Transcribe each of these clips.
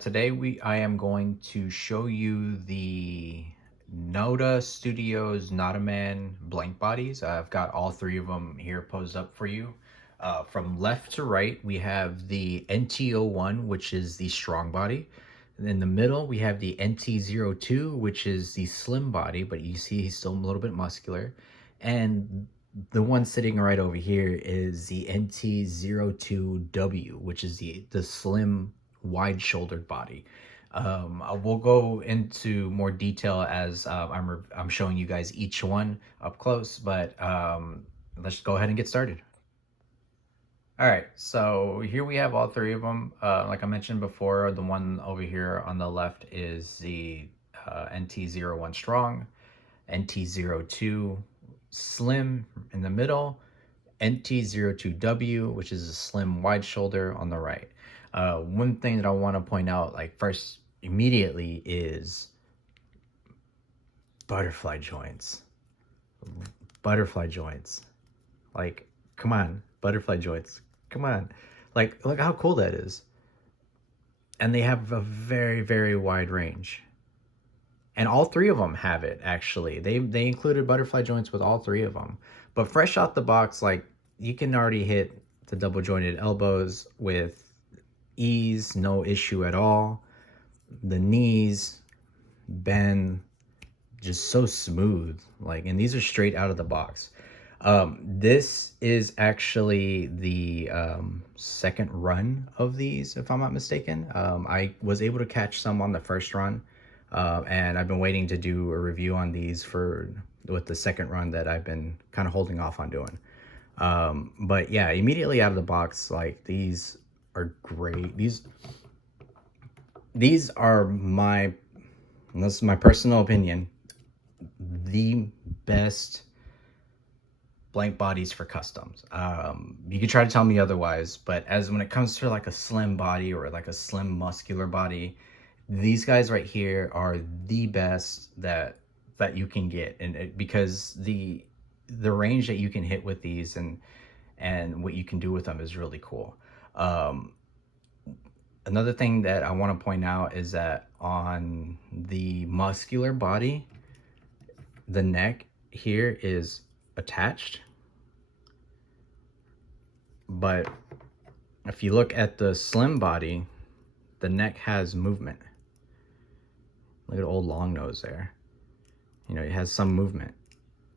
Today I am going to show you the NOTA Studios NOTAMAN blank bodies. I've got all three of them here posed up for you. From left to right, we have the NT01, which is the strong body. And in the middle, we have the NT02, which is the slim body, but you see he's still a little bit muscular. And the one sitting right over here is the NT02W, which is the slim wide-shouldered body. We'll go into more detail as I'm showing you guys each one up close, but let's go ahead and get started. All right, so here we have all three of them. Like I mentioned before, the one over here on the left is the NT01 Strong, NT02 Slim in the middle, NT02W, which is a slim wide shoulder on the right. One thing that I want to point out, like first immediately, is butterfly joints. Butterfly joints. Like, come on, butterfly joints. Come on. Like, look how cool that is. And they have a very, very wide range. And all three of them have it, actually. They included butterfly joints with all three of them. But fresh out the box, like, you can already hit the double jointed elbows with ease, no issue at all. The knees bend just so smooth. Like, and these are straight out of the box. This is actually the second run of these, if I'm not mistaken. I was able to catch some on the first run. And I've been waiting to do a review on these with the second run that I've been kind of holding off on doing. But yeah, immediately out of the box, like, these are great. These are and this is my personal opinion, the best blank bodies for customs. You can try to tell me otherwise, but when it comes to like a slim body or like a slim muscular body, these guys right here are the best that you can get, and because the range that you can hit with these and what you can do with them is really cool. Another thing that I want to point out is that on the muscular body, the neck here is attached, but if you look at the slim body, the neck has movement. Look at old long nose there. You know, it has some movement,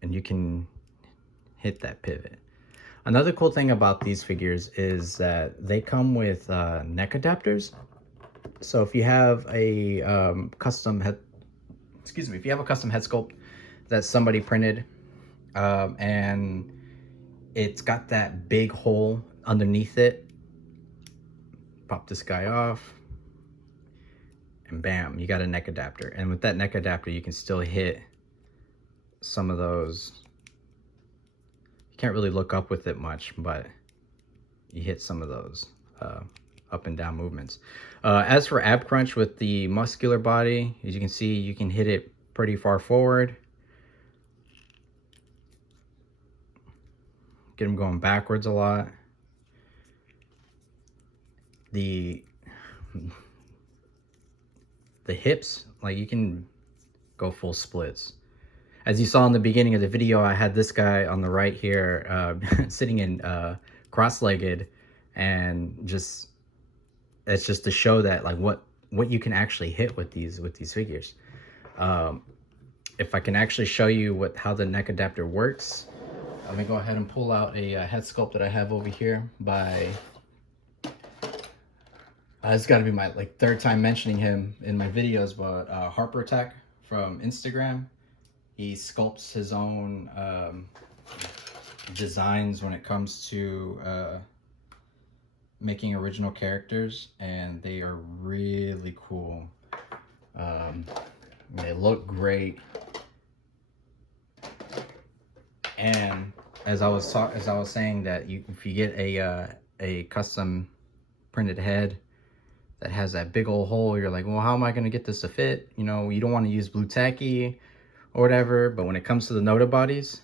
and you can hit that pivot. Another cool thing about these figures is that they come with neck adapters. So if you have a custom head sculpt that somebody printed, and it's got that big hole underneath it, pop this guy off, and bam, you got a neck adapter. And with that neck adapter, you can still hit some of those. You can't really look up with it much, but you hit some of those up and down movements. As for ab crunch with the muscular body, as you can see, you can hit it pretty far forward. Get them going backwards a lot. The hips, like, you can go full splits. As you saw in the beginning of the video, I had this guy on the right here sitting in cross-legged, and it's just to show that, like, what you can actually hit with these figures. If I can actually show you how the neck adapter works, let me go ahead and pull out a head sculpt that I have over here by it's got to be my third time mentioning him in my videos, but Harper Tech from Instagram. He sculpts his own designs when it comes to making original characters, and they are really cool. They look great, and as I was saying, that if you get a custom printed head that has that big old hole, you're like, well, how am I going to get this to fit? You know, you don't want to use blue tacky or whatever, but when it comes to the NOTA bodies,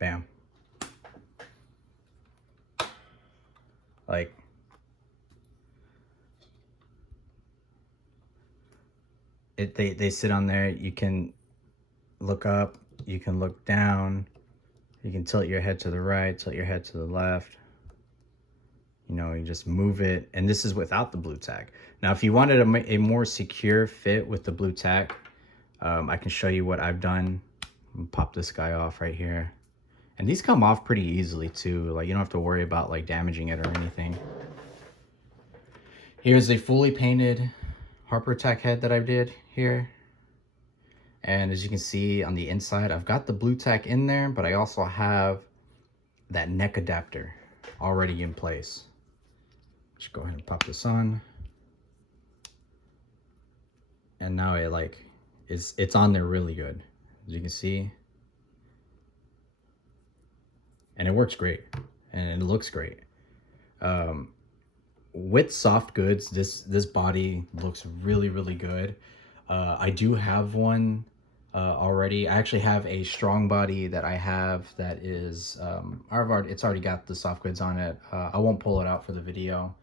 bam. Like, they sit on there. You can look up, you can look down, you can tilt your head to the right, tilt your head to the left. You know, you just move it, and this is without the blue tack. Now, if you wanted a more secure fit with the blue tack, I can show you what I've done. Pop this guy off right here. And these come off pretty easily too. Like, you don't have to worry about like damaging it or anything. Here's a fully painted Harper tack head that I did here. And as you can see on the inside, I've got the blue tack in there, but I also have that neck adapter already in place. Just go ahead and pop this on. And now it like it's on there really good, as you can see. And it works great, and it looks great. With soft goods, this body looks really, really good. I do have one already. I actually have a strong body that I have that is it's already got the soft goods on it. I won't pull it out for the video.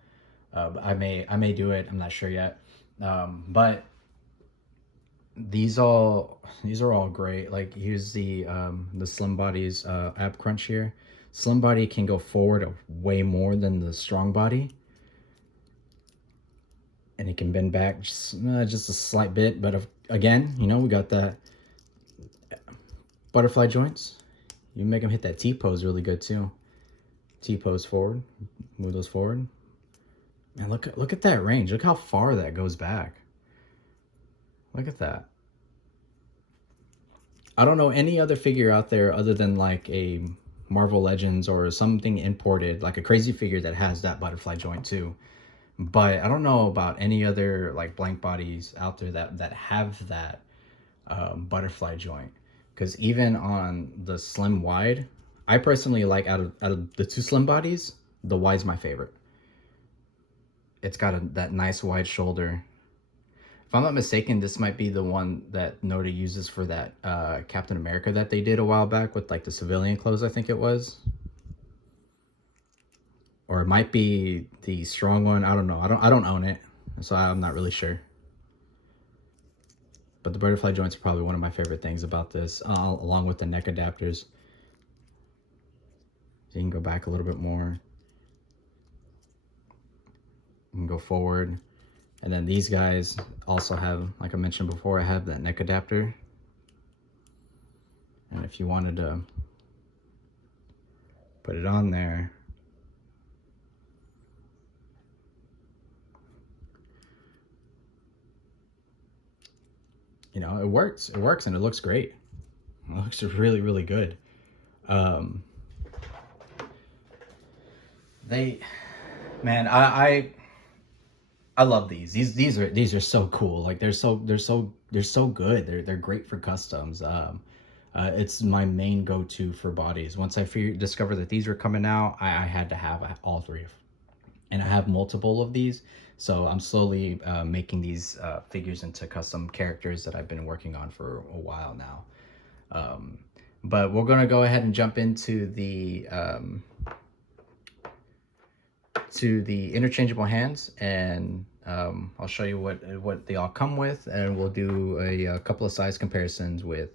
But I may do it. I'm not sure yet. But these are all great. Like, here's the Slim Body's ab crunch here. Slim Body can go forward way more than the strong body, and it can bend back just a slight bit. But again, you know, we got that butterfly joints. You make them hit that T-pose really good too. T-pose forward, move those forward. And look at that range. Look how far that goes back. Look at that. I don't know any other figure out there other than like a Marvel Legends or something imported, like a crazy figure that has that butterfly joint too. But I don't know about any other like blank bodies out there that have that butterfly joint. Because even on the slim wide, I personally like out of the two slim bodies, the wide's my favorite. It's got that nice wide shoulder. If I'm not mistaken, this might be the one that NoDa uses for that Captain America that they did a while back with like the civilian clothes, I think it was. Or it might be the strong one. I don't know. I don't own it, so I'm not really sure. But the butterfly joints are probably one of my favorite things about this, along with the neck adapters. So you can go back a little bit more. You can go forward. And then these guys also have, like I mentioned before, I have that neck adapter. And if you wanted to put it on there, you know, it works. It works, and it looks great. It looks really, really good. Man, I love these. These are so cool. Like, they're so good. They're great for customs. It's my main go-to for bodies. Once I discovered that these were coming out, I had to have all three of them. And I have multiple of these, so I'm slowly making these figures into custom characters that I've been working on for a while now. But we're gonna go ahead and jump into the interchangeable hands, and I'll show you what they all come with, and we'll do a couple of size comparisons with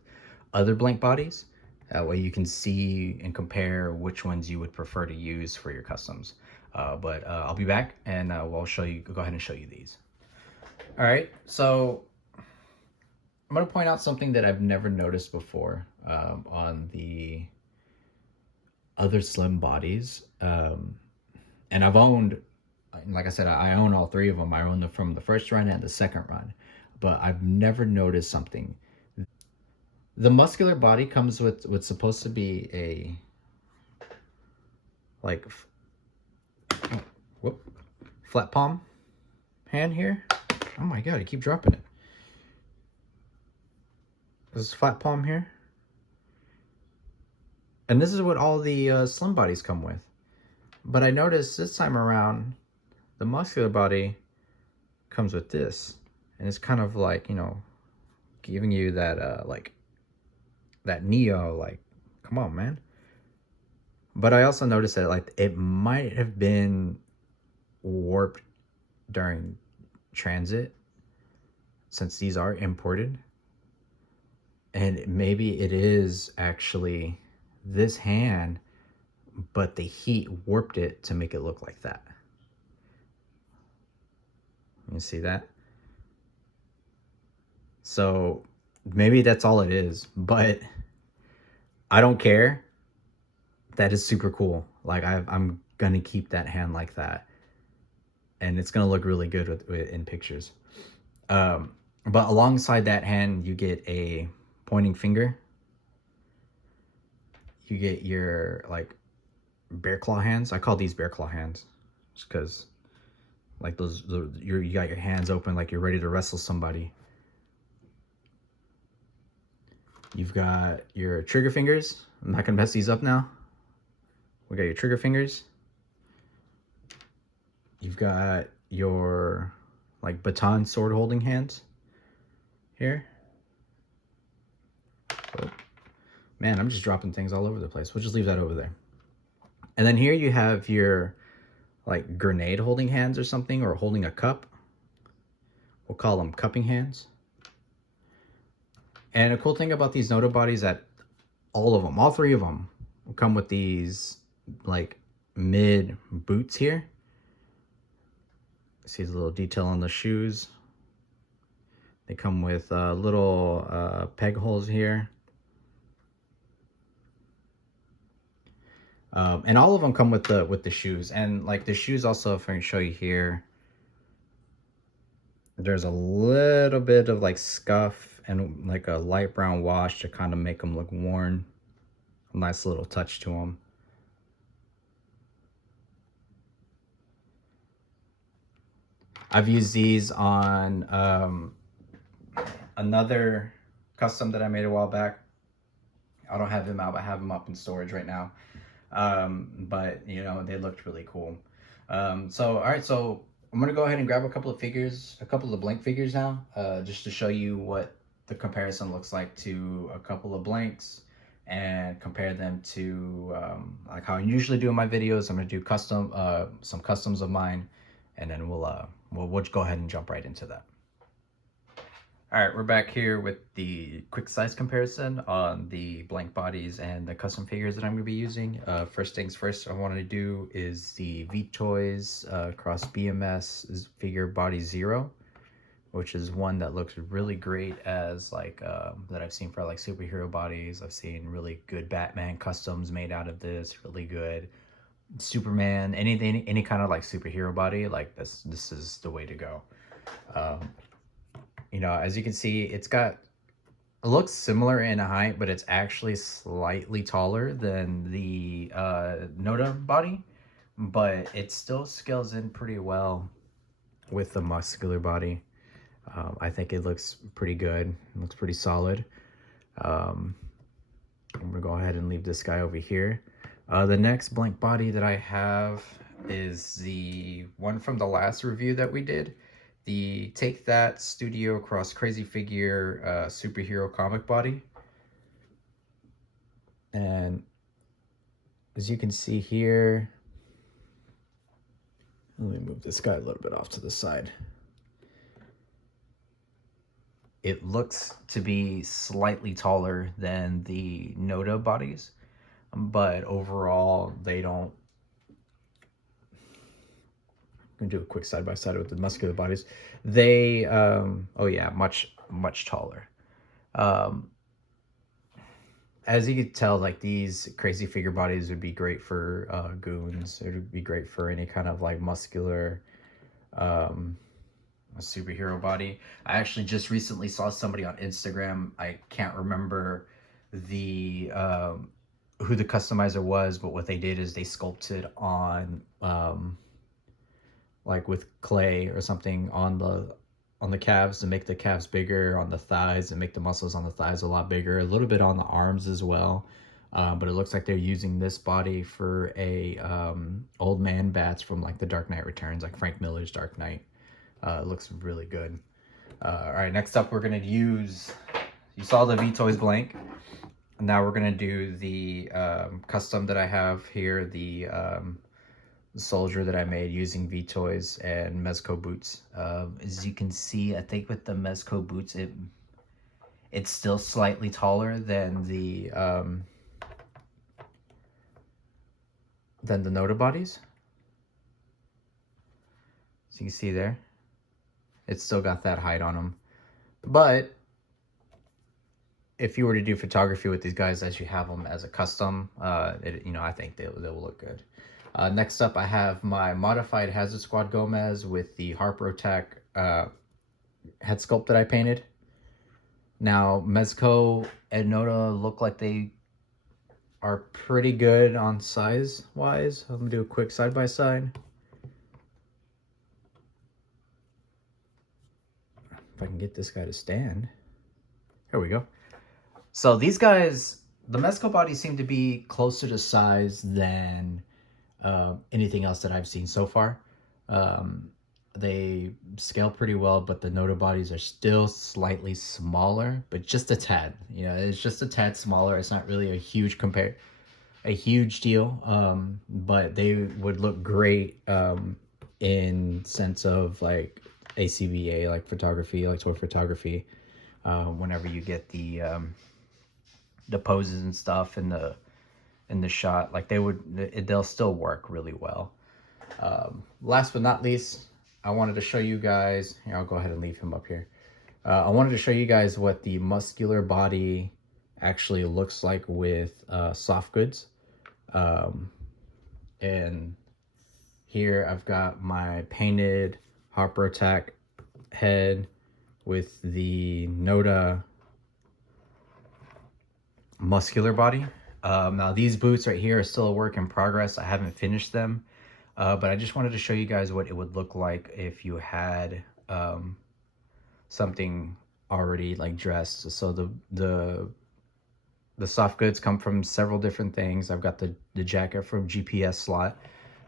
other blank bodies. That way you can see and compare which ones you would prefer to use for your customs. But I'll be back, and we'll go ahead and show you these. All right, so I'm going to point out something that I've never noticed before on the other slim bodies. And I've owned, like I said, I own all three of them. I own them from the first run and the second run. But I've never noticed something. The muscular body comes with what's supposed to be a, like, flat palm hand here. Oh my god, I keep dropping it. This is flat palm here. And this is what all the slim bodies come with. But I noticed this time around, the muscular body comes with this. And it's kind of like, you know, giving you that, like, that Neo, like, come on, man. But I also noticed that, like, it might have been warped during transit. since these are imported. And maybe it is actually this hand, but the heat warped it to make it look like that. You see that? So maybe that's all it is, but I don't care. That is super cool. Like I'm gonna keep that hand like that, and it's gonna look really good in pictures. But alongside that hand, you get a pointing finger. You get your like bear claw hands. I call these bear claw hands, just because like those you got your hands open like you're ready to wrestle somebody. You've got your trigger fingers. I'm not gonna mess these up now. We got your trigger fingers. You've got your like baton sword holding hands here. Oh, man, I'm just dropping things all over the place. We'll just leave that over there. And then here you have your like grenade holding hands or something, or holding a cup. We'll call them cupping hands. And a cool thing about these NOTA bodies that all of them, all three of them, will come with these like mid boots here. See the little detail on the shoes. They come with little peg holes here. And all of them come with the shoes. And like the shoes also, if I can show you here, there's a little bit of like scuff and like a light brown wash to kind of make them look worn. A nice little touch to them. I've used these on another custom that I made a while back. I don't have them out, I have them up in storage right now. But you know, they looked really cool. So all right, so I'm gonna go ahead and grab a couple of figures, a couple of blank figures now, just to show you what the comparison looks like to a couple of blanks, and compare them to like how I usually do in my videos. I'm gonna do custom, some customs of mine, and then we'll go ahead and jump right into that. All right, we're back here with the quick size comparison on the blank bodies and the custom figures that I'm going to be using. First things first, I want to do is the V-Toys Cross BMS figure body 0, which is one that looks really great as like that I've seen for like superhero bodies. I've seen really good Batman customs made out of this, really good Superman, anything, any kind of like superhero body. Like this is the way to go. You know, as you can see, it looks similar in height, but it's actually slightly taller than the NOTA body, but it still scales in pretty well with the muscular body. I think it looks pretty good. It looks pretty solid. I'm gonna go ahead and leave this guy over here. The next blank body that I have is the one from the last review that we did. The Take That Studio Cross Crazy Figure superhero comic body. And as you can see here, let me move this guy a little bit off to the side. It looks to be slightly taller than the NOTA bodies, but overall they don't. I'm gonna do a quick side by side with the muscular bodies. They oh yeah, much taller. As you can tell, like these crazy figure bodies would be great for goons. It would be great for any kind of like muscular superhero body. I actually just recently saw somebody on Instagram. I can't remember the who the customizer was, but what they did is they sculpted on like with clay or something on the calves to make the calves bigger, on the thighs and make the muscles on the thighs a lot bigger, a little bit on the arms as well. But it looks like they're using this body for a old man bats from like the Dark Knight Returns, like Frank Miller's Dark Knight. It looks really good. All right, next up we're gonna use, you saw the V-Toys blank. Now we're gonna do the custom that I have here, the soldier that I made using V-Toys and Mezco boots. As you can see, I think with the Mezco boots, it's still slightly taller than the NOTA bodies. So you can see there, it's still got that height on them. But if you were to do photography with these guys as you have them as a custom, I think they will look good. Next up, I have my modified Hazard Squad Gomez with the Harper Tech head sculpt that I painted. Now, Mezco and NoDa look like they are pretty good on size-wise. I'm gonna do a quick side-by-side. If I can get this guy to stand. Here we go. So these guys, the Mezco bodies seem to be closer to size than anything else that I've seen so far. They scale pretty well, but the NOTA bodies are still slightly smaller, but just a tad. It's just a tad smaller. It's not really a huge deal, but they would look great in sense of like ACVA, like photography, like tour photography. Whenever you get the poses and stuff in the shot, like they'll still work really well. Last but not least, I wanted to show you guys, here, I'll go ahead and leave him up here. I wanted to show you guys what the muscular body actually looks like with soft goods. And here I've got my painted Harper Attack head with the NoDa muscular body. Now these boots right here are still a work in progress. I haven't finished them, but I just wanted to show you guys what it would look like if you had something already like dressed. So the soft goods come from several different things. I've got the jacket from GPS Slot.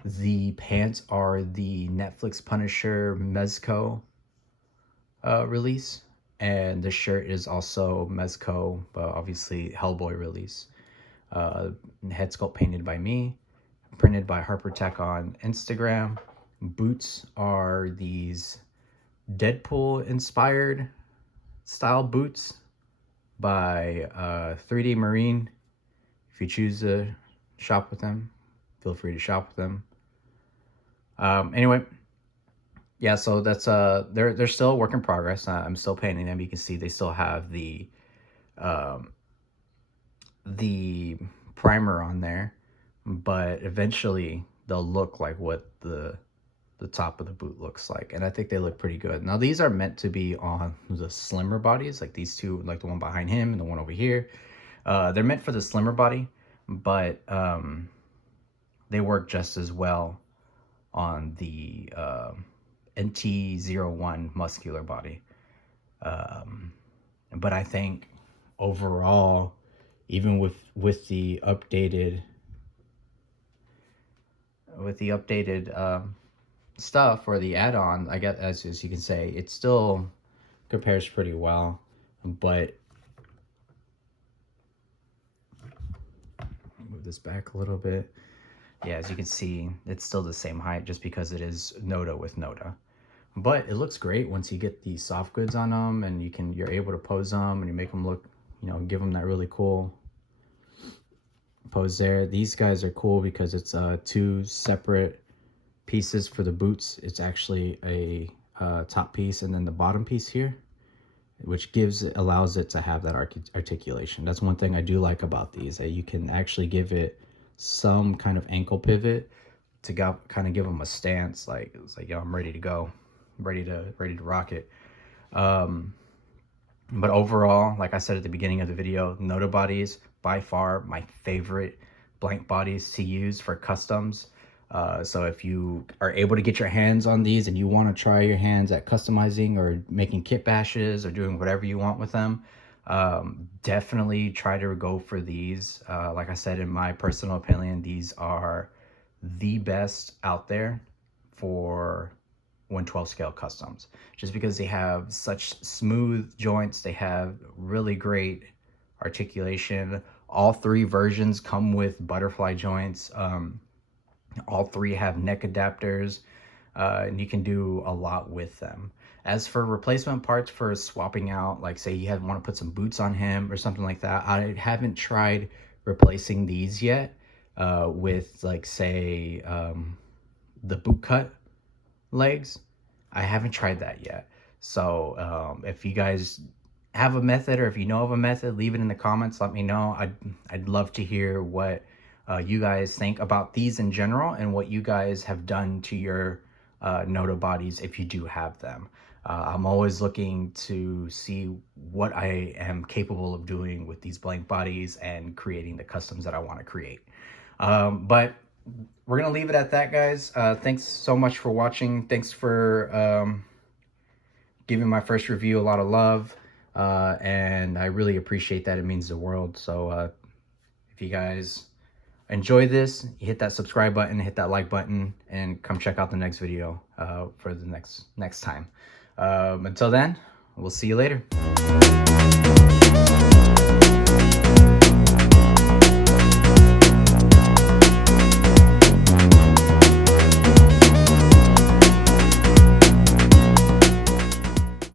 The pants are the Netflix Punisher Mezco release. And the shirt is also Mezco, obviously Hellboy release. Head sculpt painted by me, printed by Harper Tech on Instagram. Boots are these Deadpool inspired style boots by 3D Marine. If you choose to shop with them, feel free to shop with them. Anyway, yeah, so that's they're still a work in progress. I'm still painting them. You can see they still have the primer on there, but eventually they'll look like what the top of the boot looks like, and I think they look pretty good. Now these are meant to be on the slimmer bodies, like these two, like the one behind him and the one over here. They're meant for the slimmer body, but they work just as well on the NT01 muscular body. But I think overall, even with the updated stuff or the add-on, I guess as you can say, it still compares pretty well. But move this back a little bit. Yeah, as you can see, it's still the same height just because it is NOTA with NOTA. But it looks great once you get the soft goods on them, and you're able to pose them and you make them look, give them that really cool pose there. These guys are cool because it's two separate pieces for the boots. It's actually a top piece and then the bottom piece here, which allows it to have that articulation. That's one thing I do like about these, that you can actually give it some kind of ankle pivot to kind of give them a stance, like it's like, yo, I'm ready to go, ready to rock it. But overall, like I said at the beginning of the video, NOTA bodies by far my favorite blank bodies to use for customs. So if you are able to get your hands on these and you want to try your hands at customizing or making kit bashes or doing whatever you want with them, definitely try to go for these. Like I said, in my personal opinion, these are the best out there for 1/12 scale customs, just because they have such smooth joints. They have really great articulation. All three versions come with butterfly joints. All three have neck adapters, and you can do a lot with them. As for replacement parts for swapping out, like say you want to put some boots on him or something like that, I haven't tried replacing these yet with like say the boot cut legs. I haven't tried that yet. So if you guys have a method, or if you know of a method, leave it in the comments. Let me know. I'd love to hear what you guys think about these in general, and what you guys have done to your NOTA bodies if you do have them. I'm always looking to see what I am capable of doing with these blank bodies and creating the customs that I want to create. But we're gonna leave it at that, guys. Thanks so much for watching. Thanks for giving my first review a lot of love, and I really appreciate that. It means the world. So if you guys enjoy this, hit that subscribe button, hit that like button, and come check out the next video for the next time. Until then, we'll see you later.